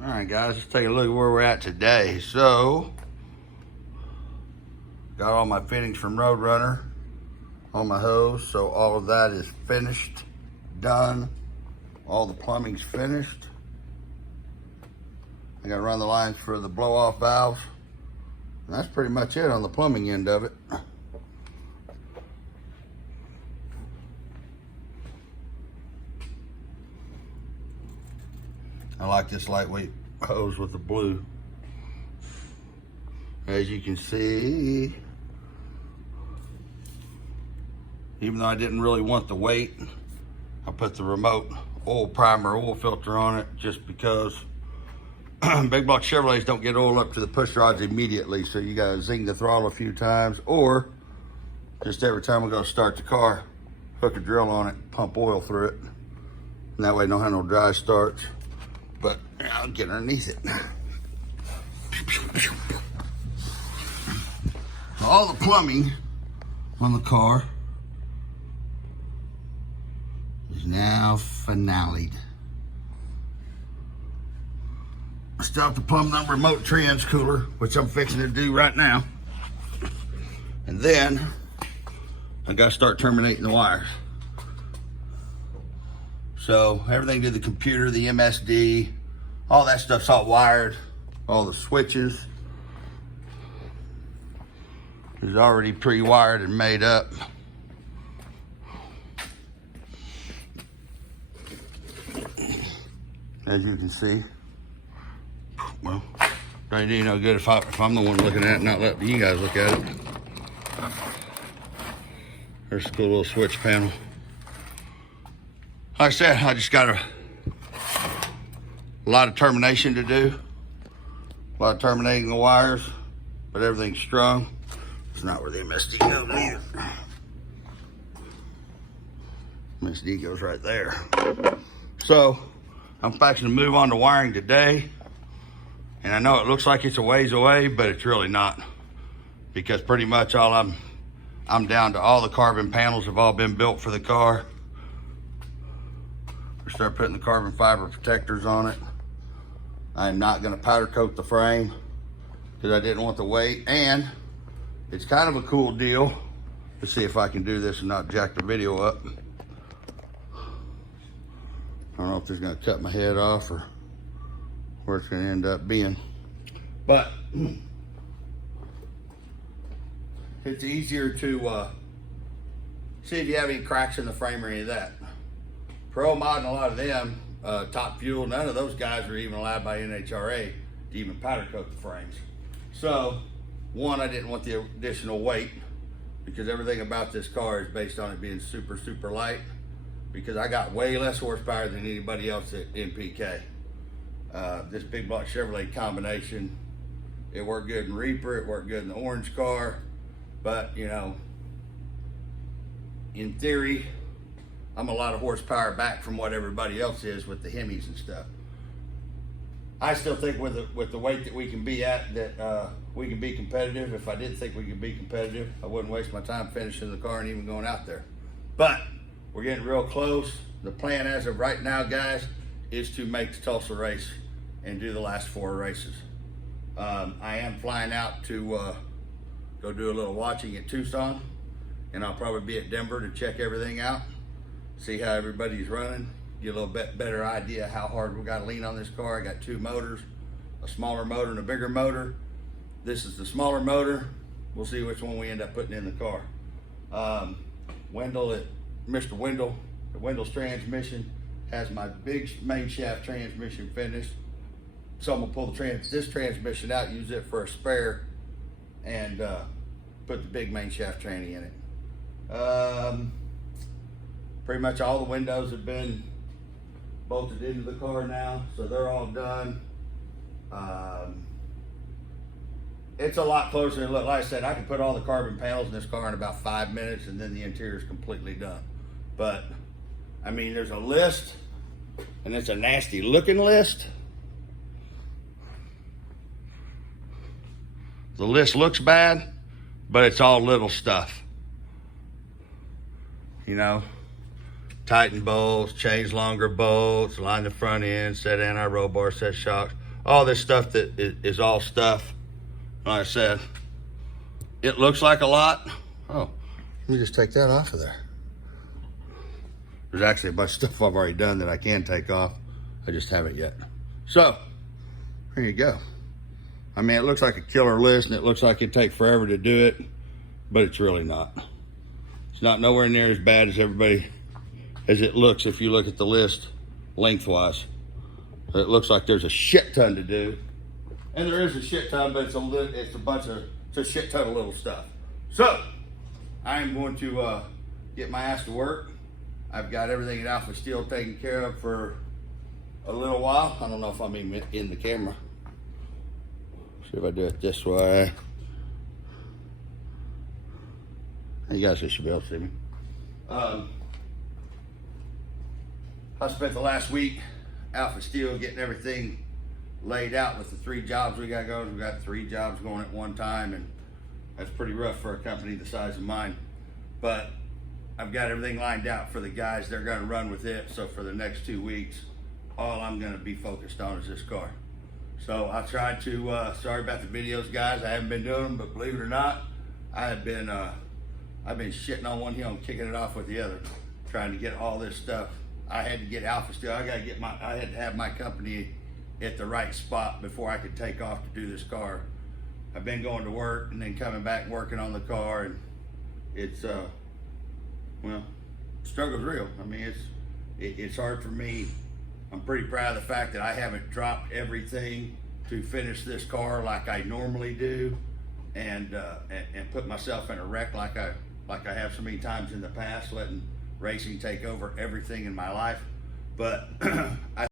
All right, guys, let's take a look at where we're at today. So, got all my fittings from Roadrunner on my hose. So all of that is finished, done. All the plumbing's finished. I gotta run the lines for the blow-off valves. And that's pretty much it on the plumbing end of it. I like this lightweight hose with the blue. As you can see, even though I didn't really want the weight, I put the remote oil primer, oil filter on it just because big block Chevrolets don't get oil up to the push rods immediately. So you gotta zing the throttle a few times, or just every time we're gonna start the car, hook a drill on it, pump oil through it. And that way you don't have no dry starts. But I'll get underneath it. All the plumbing on the car is now finale'd. I still have to plumb that remote trans cooler, which I'm fixing to do right now. And then I gotta start terminating the wires. So everything to the computer, the MSD, all that stuff's all wired. All the switches is already pre-wired and made up. As you can see. Well, don't do no good if I'm the one looking at it, not letting you guys look at it. There's a cool little switch panel. Like I said, I just got a lot of termination to do. A lot of terminating the wires, but everything's strung. It's not where the MSD goes either. MSD goes right there. So, I'm fixing to move on to wiring today. And I know it looks like it's a ways away, but it's really not. Because pretty much all I'm down to all the carbon panels have all been built for the car. Start putting the carbon fiber protectors on it. I am not gonna powder coat the frame because I didn't want the weight, and it's kind of a cool deal. Let's see if I can do this and not jack the video up. I don't know if this is gonna cut my head off or where it's gonna end up being, but it's easier to see if you have any cracks in the frame or any of that. Pro Mod and a lot of them, Top Fuel, none of those guys are even allowed by NHRA to even powder coat the frames. So, one, I didn't want the additional weight because everything about this car is based on it being super, super light, because I got way less horsepower than anybody else at NPK. This big block Chevrolet combination, it worked good in Reaper, it worked good in the orange car, but you know, in theory, I'm a lot of horsepower back from what everybody else is with the Hemis and stuff. I still think with the weight that we can be at, that we can be competitive. If I didn't think we could be competitive, I wouldn't waste my time finishing the car and even going out there. But we're getting real close. The plan as of right now, guys, is to make the Tulsa race and do the last 4 races. I am flying out to go do a little watching at Tucson, and I'll probably be at Denver to check everything out. See how everybody's running, get a little bit better idea how hard we got to lean on this car. I got 2 motors, a smaller motor and a bigger motor. This is the smaller motor. We'll see which one we end up putting in the car. Wendell, Mr. Wendell, the Wendell's transmission has my big main shaft transmission finished. So I'm gonna pull this transmission out, use it for a spare, and put the big main shaft tranny in it. Pretty much all the windows have been bolted into the car now, so they're all done. It's a lot closer than it look. Like I said, I can put all the carbon panels in this car in about 5 minutes, and then the interior is completely done. But I mean, there's a list, and it's a nasty looking list. The list looks bad, but it's all little stuff. You know, tighten bolts, change longer bolts, line the front end, set anti-roll bar, set shocks, all this stuff that is all stuff. Like I said, it looks like a lot. Oh, let me just take that off of there. There's actually a bunch of stuff I've already done that I can take off. I just haven't yet. So, there you go. I mean, it looks like a killer list, and it looks like it'd take forever to do it, but it's really not. It's not nowhere near as bad as it looks if you look at the list lengthwise. It looks like there's a shit ton to do. And there is a shit ton, but it's a shit ton of little stuff. So, I am going to get my ass to work. I've got everything at Alpha Steel taken care of for a little while. I don't know if I'm even in the camera. See if I do it this way. You guys should be able to see me. I spent the last week Alpha Steel getting everything laid out with the 3 jobs we got going. We got 3 jobs going at one time, and that's pretty rough for a company the size of mine. But I've got everything lined out for the guys. They're going to run with it. So for the next 2 weeks, all I'm going to be focused on is this car. So I tried to, sorry about the videos, guys. I haven't been doing them, but believe it or not, I've been shitting on one hill and kicking it off with the other, trying to get all this stuff. I had to get Alpha Steel. I had to have my company at the right spot before I could take off to do this car. I've been going to work and then coming back and working on the car, and it's, well, struggle's real. I mean, it's hard for me. I'm pretty proud of the fact that I haven't dropped everything to finish this car like I normally do, and put myself in a wreck like I have so many times in the past, letting racing take over everything in my life. But I